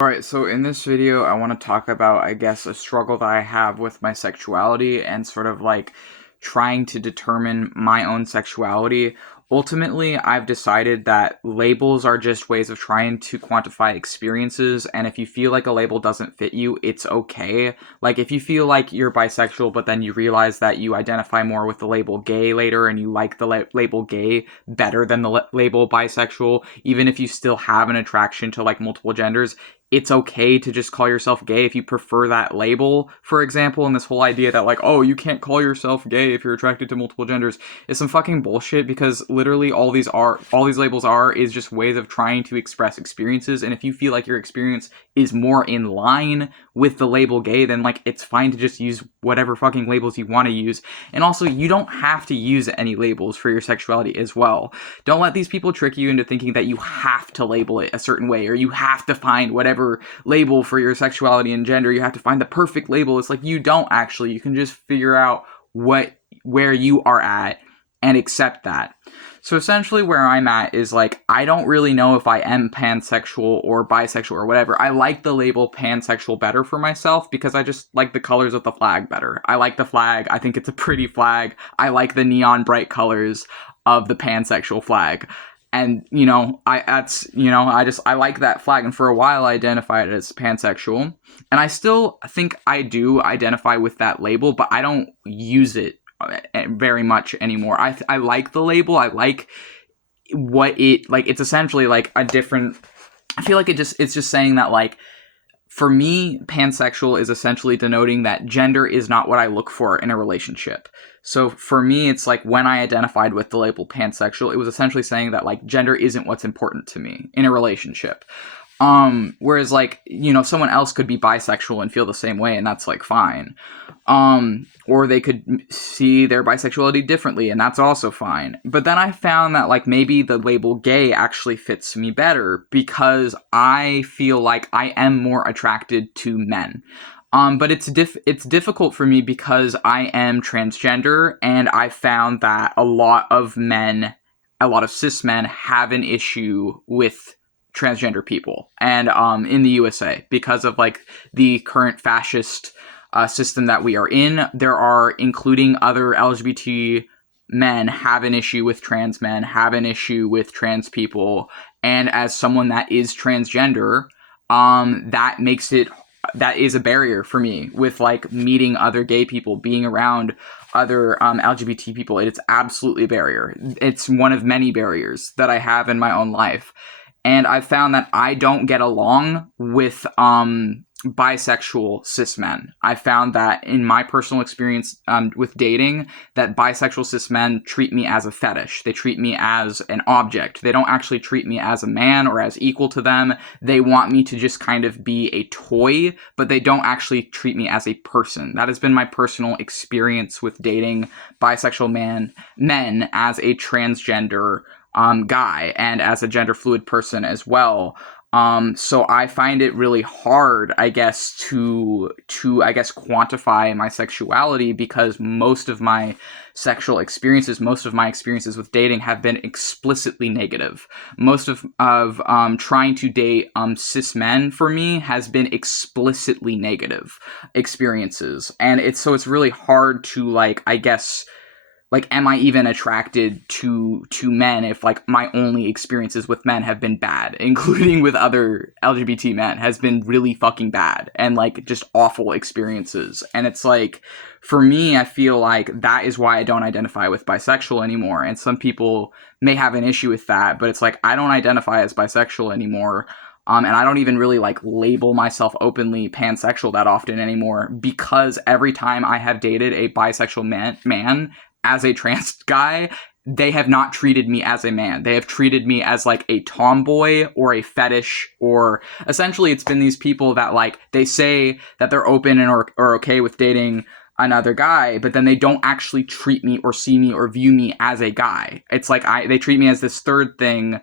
Alright, so in this video, I want to talk about, I guess, a struggle that I have with my sexuality and sort of like trying to determine my own sexuality. Ultimately, I've decided that labels are just ways of trying to quantify experiences, and if you feel like a label doesn't fit you, it's okay. Like, if you feel like you're bisexual, but then you realize that you identify more with the label gay later, and you like the label gay better than the label bisexual, even if you still have an attraction to, like, multiple genders, it's okay to just call yourself gay if you prefer that label, for example, and this whole idea that, like, oh, you can't call yourself gay if you're attracted to multiple genders is some fucking bullshit, because literally all these labels are is just ways of trying to express experiences, and if you feel like your experience is more in line with the label gay, then, like, it's fine to just use whatever fucking labels you want to use. And also, you don't have to use any labels for your sexuality as well. Don't let these people trick you into thinking that you have to label it a certain way, or you have to find whatever label for your sexuality and gender. You have to find the perfect label. It's like, you don't actually. You can just figure out where you are at and accept that. So essentially where I'm at is, like, I don't really know if I am pansexual or bisexual or whatever. I like the label pansexual better for myself because I just like the colors of the flag better. I like the flag. I think it's a pretty flag. I like the neon bright colors of the pansexual flag. And, I like that flag. And for a while, I identified as pansexual. And I still think I do identify with that label, but I don't use it very much anymore. I like the label. I like what it, like, it's essentially like a different, I feel like it's just saying that, like, for me, pansexual is essentially denoting that gender is not what I look for in a relationship. So for me, it's like when I identified with the label pansexual, it was essentially saying that, like, gender isn't what's important to me in a relationship. Whereas, like, someone else could be bisexual and feel the same way, and that's, like, fine. Or they could see their bisexuality differently, and that's also fine. But then I found that, like, maybe the label gay actually fits me better because I feel like I am more attracted to men. But it's difficult for me because I am transgender, and I found that a lot of cis men have an issue with transgender people, and in the USA, because of, like, the current fascist system that we are in. There are, including other LGBT men, have an issue with trans men, have an issue with trans people, and as someone that is transgender, that is a barrier for me with, like, meeting other gay people, being around other LGBT people. It's absolutely a barrier. It's one of many barriers that I have in my own life. And I've found that I don't get along with bisexual cis men. I found that in my personal experience with dating, that bisexual cis men treat me as a fetish. They treat me as an object. They don't actually treat me as a man or as equal to them. They want me to just kind of be a toy, but they don't actually treat me as a person. That has been my personal experience with dating bisexual men as a transgender guy and as a gender fluid person as well. So I find it really hard, I guess, to quantify my sexuality, because most of my experiences with dating have been explicitly negative. Most of trying to date cis men for me has been explicitly negative experiences, and it's really hard to, like, I guess, like, am I even attracted to men if, like, my only experiences with men have been bad, including with other LGBT men, has been really fucking bad and, like, just awful experiences. And it's like, for me, I feel like that is why I don't identify with bisexual anymore. And some people may have an issue with that, but it's like, I don't identify as bisexual anymore. And I don't even really, like, label myself openly pansexual that often anymore, because every time I have dated a bisexual man as a trans guy, they have not treated me as a man. They have treated me as, like, a tomboy or a fetish, or essentially it's been these people that, like, they say that they're open and or okay with dating another guy, but then they don't actually treat me or see me or view me as a guy. It's like they treat me as this third thing,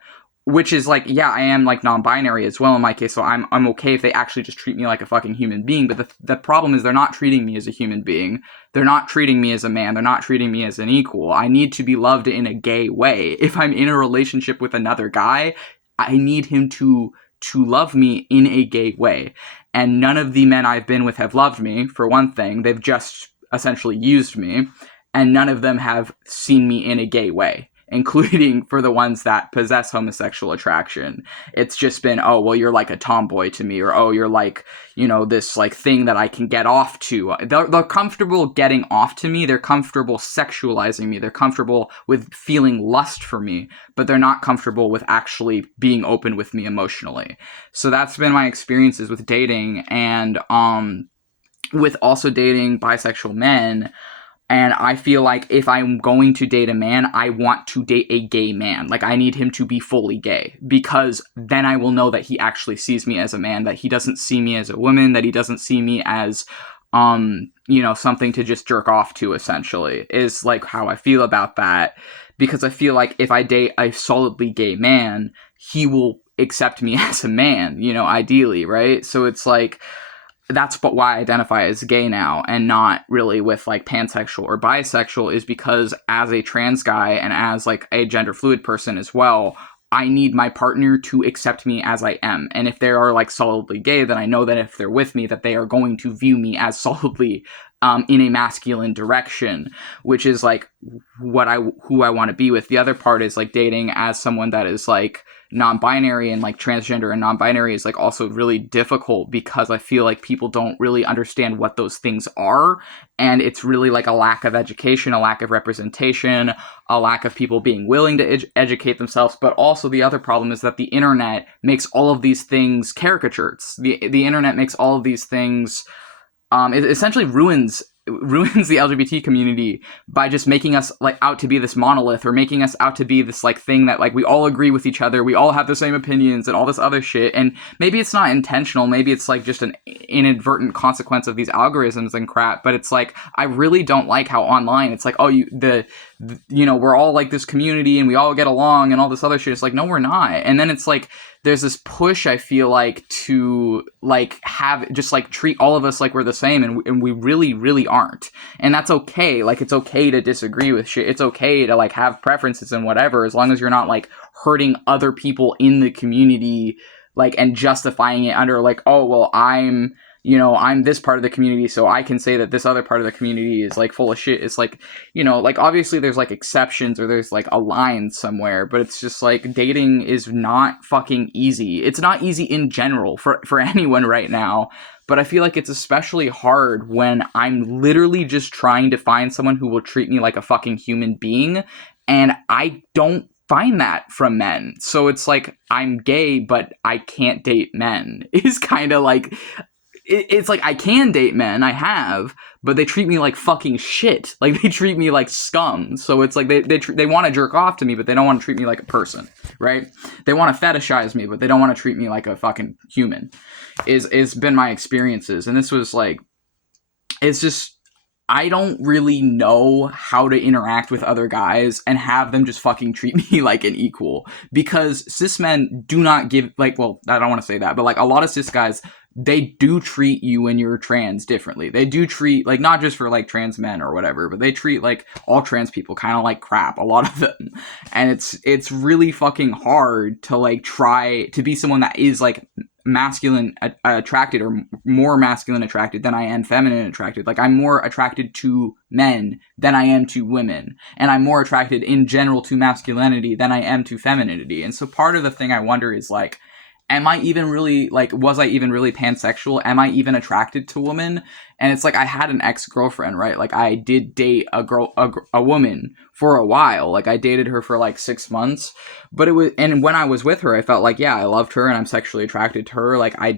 which is, like, yeah, I am, like, non-binary as well in my case, so I'm okay if they actually just treat me like a fucking human being. But the problem is, they're not treating me as a human being. They're not treating me as a man. They're not treating me as an equal. I need to be loved in a gay way. If I'm in a relationship with another guy, I need him to to love me in a gay way. And none of the men I've been with have loved me, for one thing. They've just essentially used me. And none of them have seen me in a gay way, including for the ones that possess homosexual attraction. It's just been, oh, well, you're like a tomboy to me, or, oh, you're like, you know, this like thing that I can get off to. They're comfortable getting off to me. They're comfortable sexualizing me. They're comfortable with feeling lust for me, but they're not comfortable with actually being open with me emotionally. So that's been my experiences with dating, and with also dating bisexual men. And I feel like if I'm going to date a man, I want to date a gay man. Like, I need him to be fully gay, because then I will know that he actually sees me as a man, that he doesn't see me as a woman, that he doesn't see me as, you know, something to just jerk off to, essentially, is like how I feel about that. Because I feel like if I date a solidly gay man, he will accept me as a man, you know, ideally, right? So it's like, that's why I identify as gay now, and not really with like pansexual or bisexual, is because as a trans guy and as like a gender fluid person as well, I need my partner to accept me as I am. And if they are like solidly gay, then I know that if they're with me, that they are going to view me as solidly in a masculine direction, which is like who I want to be with. The other part is like dating as someone that is like non-binary, and like transgender and non-binary is like also really difficult, because I feel like people don't really understand what those things are, and it's really like a lack of education, a lack of representation, a lack of people being willing to educate themselves. But also the other problem is that the internet makes all of these things caricatures. The internet makes all of these things, it essentially ruins the LGBT community by just making us like out to be this monolith, or making us out to be this like thing that like we all agree with each other, we all have the same opinions and all this other shit. And maybe it's not intentional, maybe it's like just an inadvertent consequence of these algorithms and crap, but it's like I really don't like how online it's like, oh, you know, we're all like this community and we all get along and all this other shit. It's like, no, we're not. And then it's like there's this push, I feel like, to like have just like treat all of us like we're the same, and we really, really aren't. And that's okay. Like, it's okay to disagree with shit. It's okay to like have preferences and whatever, as long as you're not like hurting other people in the community, like, and justifying it under like, oh, well, I'm this part of the community, so I can say that this other part of the community is like full of shit. It's like, you know, like obviously there's like exceptions, or there's like a line somewhere, but it's just like dating is not fucking easy. It's not easy in general for anyone right now, but I feel like it's especially hard when I'm literally just trying to find someone who will treat me like a fucking human being, and I don't find that from men. So it's like, I'm gay, but I can't date men. It's kind of like, it's like I can date men, I have, but they treat me like fucking shit. Like, they treat me like scum. So it's like they want to jerk off to me, but they don't want to treat me like a person, right? They want to fetishize me, but they don't want to treat me like a fucking human. Is been my experiences, and this was like, it's just, I don't really know how to interact with other guys and have them just fucking treat me like an equal, because cis men do not give, like, well, I don't want to say that, but like a lot of cis guys, they do treat you when you're trans differently. They do treat, like, not just for like trans men or whatever, but they treat like all trans people kind of like crap, a lot of them. And it's really fucking hard to like try to be someone that is like masculine attracted, or more masculine attracted than I am feminine attracted. Like, I'm more attracted to men than I am to women, and I'm more attracted in general to masculinity than I am to femininity. And so part of the thing I wonder is like, am I even really, like, was I even really pansexual? Am I even attracted to women? And it's like, I had an ex-girlfriend, right? Like, I did date a woman for a while. Like, I dated her for like 6 months, but and when I was with her, I felt like, yeah, I loved her and I'm sexually attracted to her. Like, I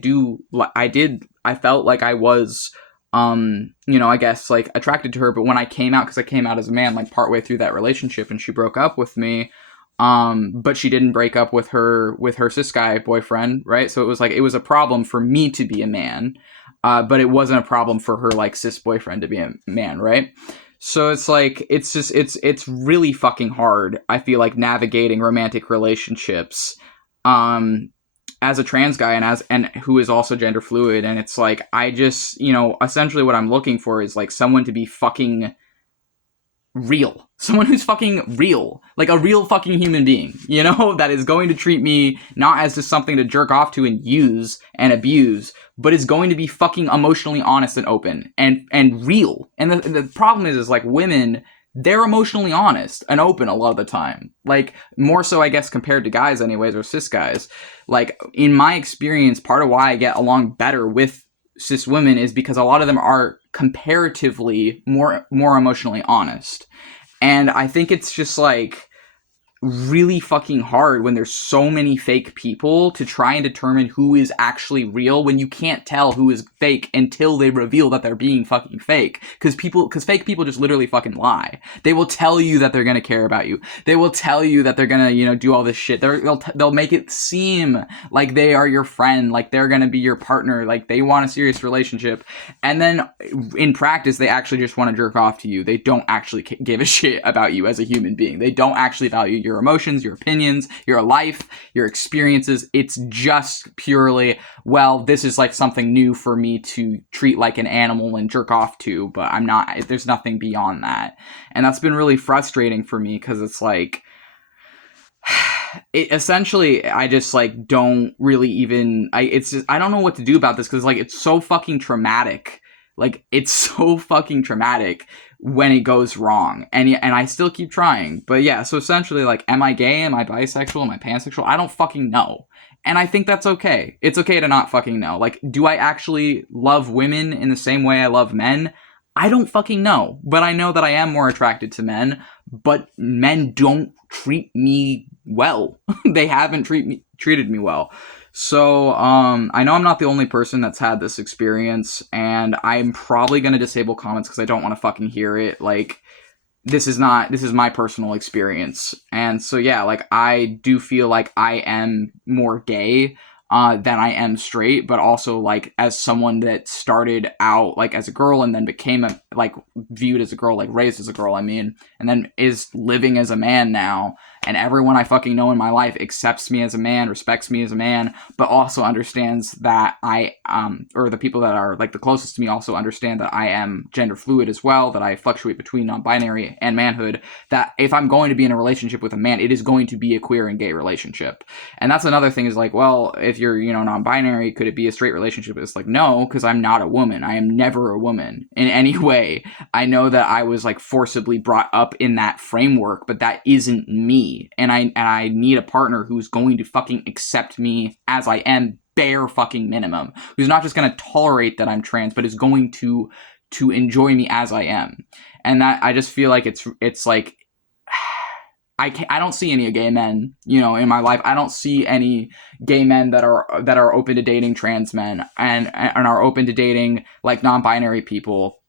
felt like I was, you know, I guess like attracted to her. But when I came out, because I came out as a man, like partway through that relationship, and she broke up with me, but she didn't break up with her cis guy boyfriend, right? So it was like, it was a problem for me to be a man, but it wasn't a problem for her like cis boyfriend to be a man, right? So it's like, it's just, it's really fucking hard, I feel like, navigating romantic relationships, as a trans guy, and who is also gender fluid. And it's like, I just, you know, essentially what I'm looking for is like someone to be fucking real. Someone who's fucking real. Like a real fucking human being, you know, that is going to treat me not as just something to jerk off to and use and abuse, but is going to be fucking emotionally honest and open and real. And the problem is like women, they're emotionally honest and open a lot of the time. Like more so, I guess, compared to guys anyways, or cis guys. Like in my experience, part of why I get along better with cis women is because a lot of them are comparatively more emotionally honest. And I think it's just like really fucking hard when there's so many fake people to try and determine who is actually real when you can't tell who is fake until they reveal that they're being fucking fake. Because fake people just literally fucking lie. They will tell you that they're gonna care about you. They will tell you that they're gonna, you know, do all this shit. They'll make it seem like they are your friend, like they're gonna be your partner, like they want a serious relationship. And then in practice, they actually just want to jerk off to you. They don't actually give a shit about you as a human being. They don't actually value your emotions, your opinions, your life, your experiences. It's just purely, well, this is like something new for me to treat like an animal and jerk off to, but I'm not, there's nothing beyond that. And that's been really frustrating for me because it's like, it essentially, I just like don't really even, I don't know what to do about this because like it's so fucking traumatic. Like it's so fucking traumatic when it goes wrong, and I still keep trying. But yeah, so essentially, like, am I gay? Am I bisexual? Am I pansexual? I don't fucking know, and I think that's okay. It's okay to not fucking know. Like, do I actually love women in the same way I love men? I don't fucking know, but I know that I am more attracted to men. But men don't treat me well. They haven't treated me well. So, I know I'm not the only person that's had this experience, and I'm probably gonna disable comments because I don't want to fucking hear it. Like, this is my personal experience. And so, yeah, like, I do feel like I am more gay, than I am straight, but also, like, as someone that started out, like, as a girl and then became, viewed as a girl, like, raised as a girl, I mean, and then is living as a man now. And everyone I fucking know in my life accepts me as a man, respects me as a man, but also understands that or the people that are, like, the closest to me also understand that I am gender fluid as well, that I fluctuate between non-binary and manhood, that if I'm going to be in a relationship with a man, it is going to be a queer and gay relationship. And that's another thing is, like, well, if you're, you know, non-binary, could it be a straight relationship? It's like, no, because I'm not a woman. I am never a woman in any way. I know that I was, like, forcibly brought up in that framework, but that isn't me. And I need a partner who's going to fucking accept me as I am, bare fucking minimum. Who's not just going to tolerate that I'm trans, but is going to enjoy me as I am. And that, I just feel like it's like, I don't see any gay men, you know, in my life. I don't see any gay men that are open to dating trans men and are open to dating, like, non-binary people.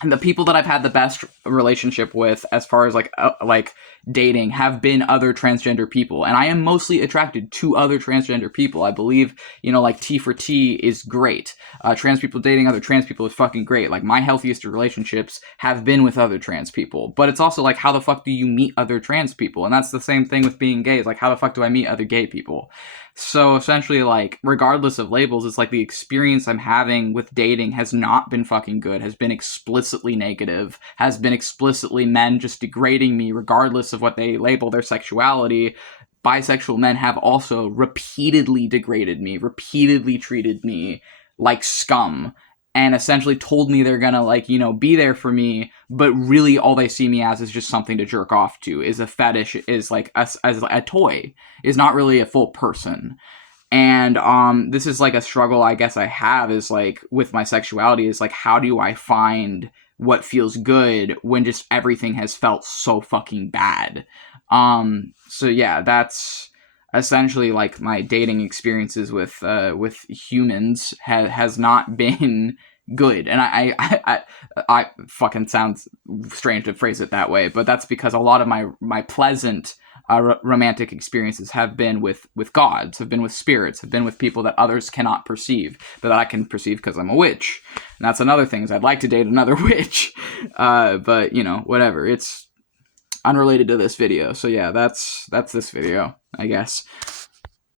And the people that I've had the best relationship with as far as like dating have been other transgender people. And I am mostly attracted to other transgender people. I believe, you know, like, T for T is great. Trans people dating other trans people is fucking great. Like, my healthiest relationships have been with other trans people. But it's also like, how the fuck do you meet other trans people? And that's the same thing with being gay. It's like, how the fuck do I meet other gay people? So essentially, like, regardless of labels, it's like the experience I'm having with dating has not been fucking good, has been explicitly negative, has been explicitly men just degrading me regardless of what they label their sexuality. Bisexual men have also repeatedly degraded me, repeatedly treated me like scum, and essentially told me they're gonna, like, you know, be there for me, but really all they see me as is just something to jerk off to, is a fetish, is like as a toy, is not really a full person. And this is like a struggle I guess I have, is like with my sexuality, is like, how do I find what feels good when just everything has felt so fucking bad? So yeah, that's essentially like my dating experiences with humans has not been good. And I fucking sounds strange to phrase it that way, but that's because a lot of my pleasant romantic experiences have been with gods, have been with spirits, have been with people that others cannot perceive, but that I can perceive because I'm a witch. And that's another thing, is I'd like to date another witch. But, you know, whatever. It's unrelated to this video. So yeah, that's this video, I guess.